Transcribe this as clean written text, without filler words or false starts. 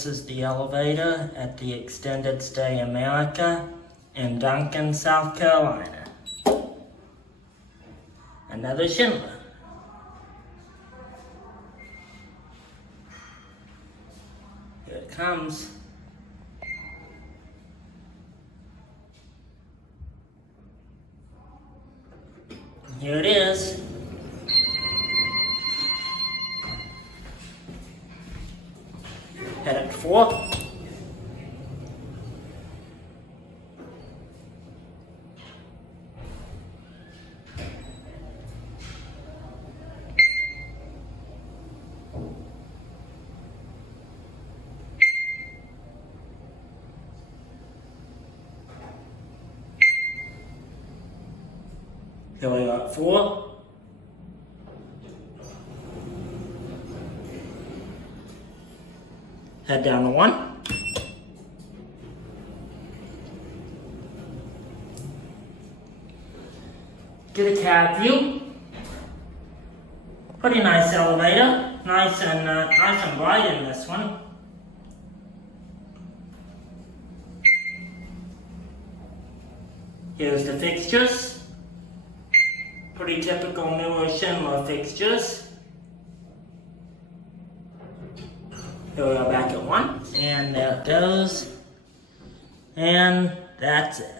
This is the elevator at the Extended Stay America in Duncan, South Carolina. Another Schindler. Here it comes. Here it is. Headed 4. Here we are at 4. Head down to 1. Get a cab view. Pretty nice elevator. Nice and bright in this one. Here's the fixtures. Pretty typical newer Schindler fixtures. Here we are back at 1. And there it goes. And that's it.